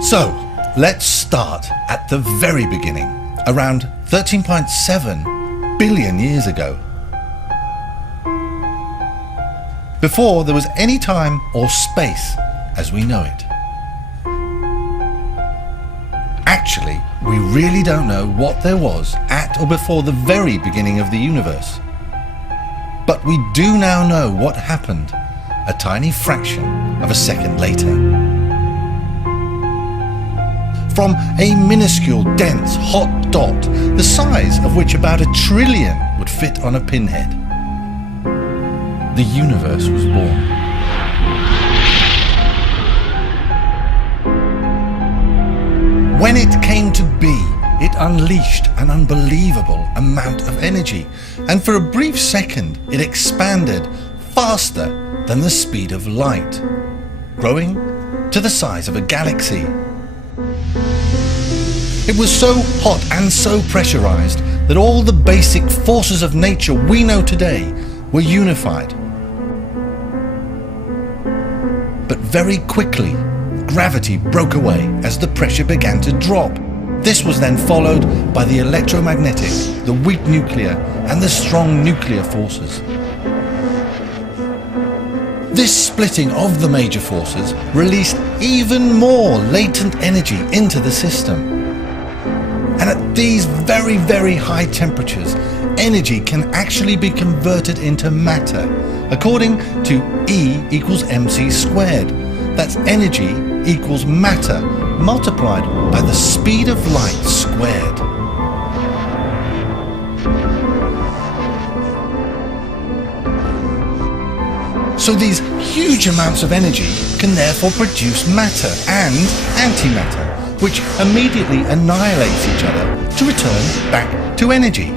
So, let's start at the very beginning, around 13.7 billion years ago. Before there was any time or space as we know it. Actually, we really don't know what there was at or before the very beginning of the universe. But we do now know what happened a tiny fraction of a second later. From a minuscule, dense, hot dot, the size of which about 1 trillion would fit on a pinhead, the universe was born. When it came to be, it unleashed an unbelievable amount of energy, and for a brief second it expanded faster than the speed of light, growing to the size of a galaxy. It was so hot and so pressurized that all the basic forces of nature we know today were unified. But very quickly, gravity broke away as the pressure began to drop. This was then followed by the electromagnetic, the weak nuclear, and the strong nuclear forces. This splitting of the major forces released even more latent energy into the system. And at these very, very high temperatures, energy can actually be converted into matter, according to E equals mc squared. That's energy equals matter multiplied by the speed of light squared. So these huge amounts of energy can therefore produce matter and antimatter, which immediately annihilates each other to return back to energy.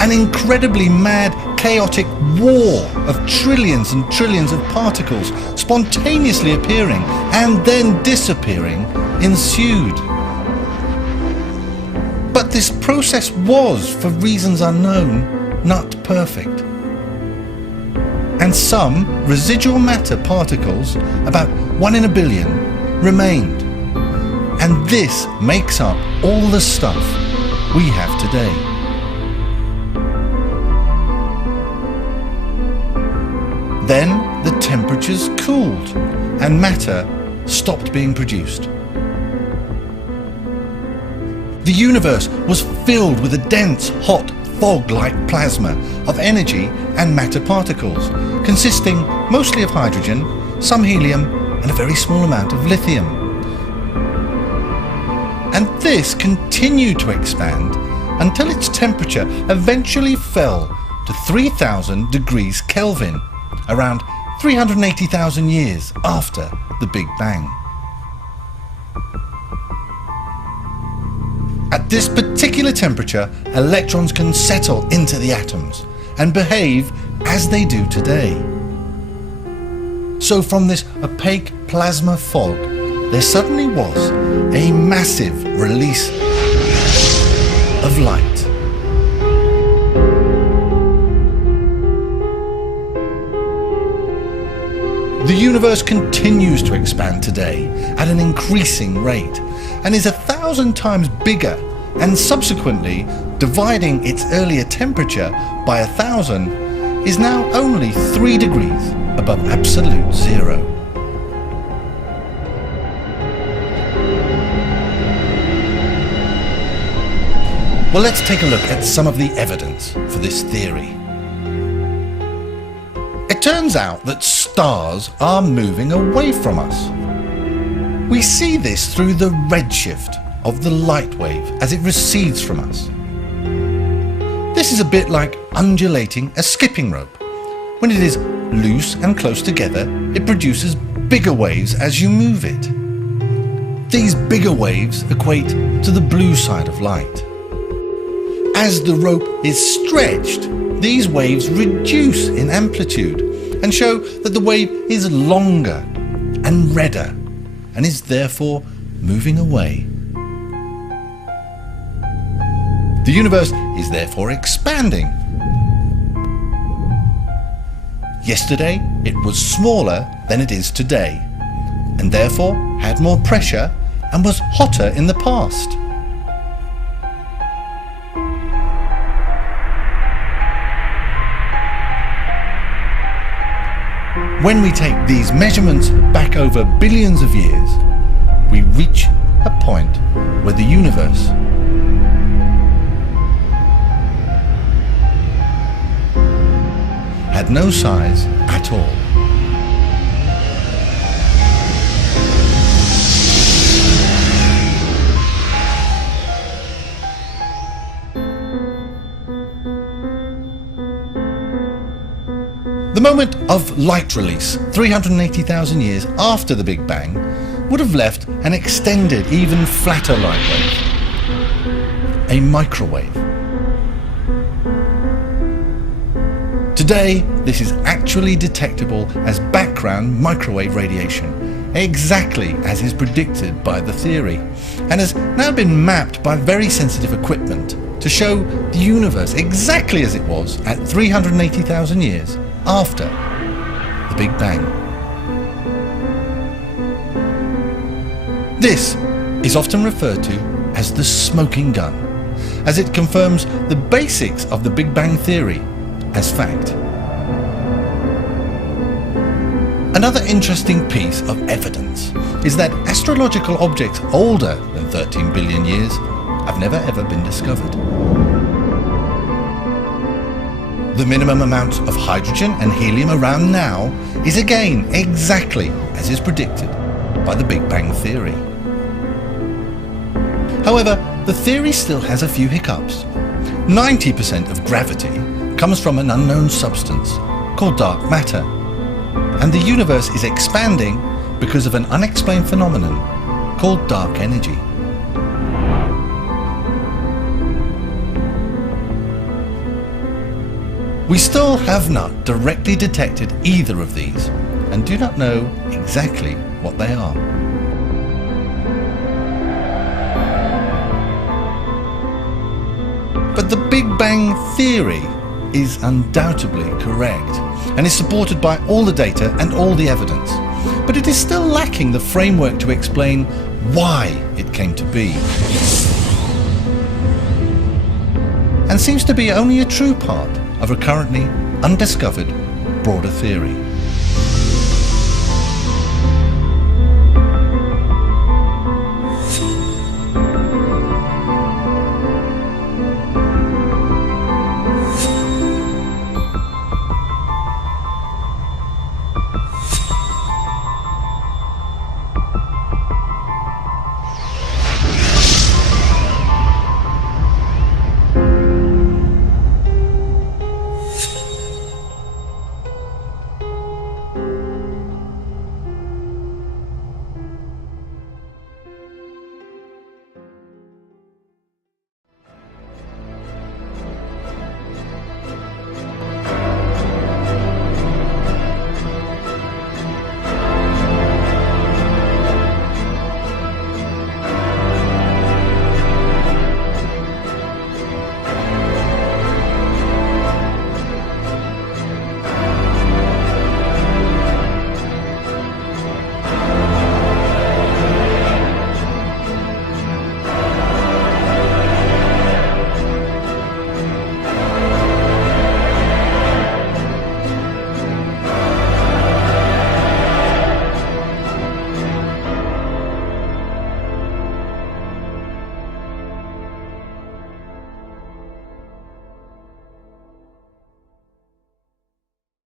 An incredibly mad, chaotic war of trillions and trillions of particles spontaneously appearing and then disappearing ensued. But this process was, for reasons unknown, not perfect. And some residual matter particles, about 1 in a billion, remained. And this makes up all the stuff we have today. Then the temperatures cooled and matter stopped being produced. The universe was filled with a dense, hot, fog-like plasma of energy and matter particles, consisting mostly of hydrogen, some helium, and a very small amount of lithium. And this continued to expand until its temperature eventually fell to 3,000 degrees Kelvin, around 380,000 years after the Big Bang. At this particular temperature, electrons can settle into the atoms and behave as they do today. So from this opaque plasma fog, there suddenly was a massive release of light. The universe continues to expand today at an increasing rate and is 1,000 times bigger, and subsequently dividing its earlier temperature by 1,000 is now only 3 degrees above absolute zero. Well, let's take a look at some of the evidence for this theory. It turns out that stars are moving away from us. We see this through the redshift of the light wave as it recedes from us. This is a bit like undulating a skipping rope. When it is loose and close together, it produces bigger waves as you move it. These bigger waves equate to the blue side of light. As the rope is stretched, these waves reduce in amplitude and show that the wave is longer and redder and is therefore moving away. The universe is therefore expanding. Yesterday it was smaller than it is today, and therefore had more pressure and was hotter in the past. When we take these measurements back over billions of years, we reach a point where the universe had no size at all. The moment of light release, 380,000 years after the Big Bang, would have left an extended, even flatter light wave, a microwave. Today, this is actually detectable as background microwave radiation, exactly as is predicted by the theory, and has now been mapped by very sensitive equipment to show the universe exactly as it was at 380,000 years after the Big Bang. This is often referred to as the smoking gun, as it confirms the basics of the Big Bang theory as fact. Another interesting piece of evidence is that astrological objects older than 13 billion years have never ever been discovered. The minimum amount of hydrogen and helium around now is again exactly as is predicted by the Big Bang theory. However, the theory still has a few hiccups. 90% of gravity comes from an unknown substance called dark matter, and the universe is expanding because of an unexplained phenomenon called dark energy. We still have not directly detected either of these and do not know exactly what they are. But the Big Bang theory is undoubtedly correct and is supported by all the data and all the evidence, but it is still lacking the framework to explain why it came to be, and seems to be only a true part of a currently undiscovered broader theory.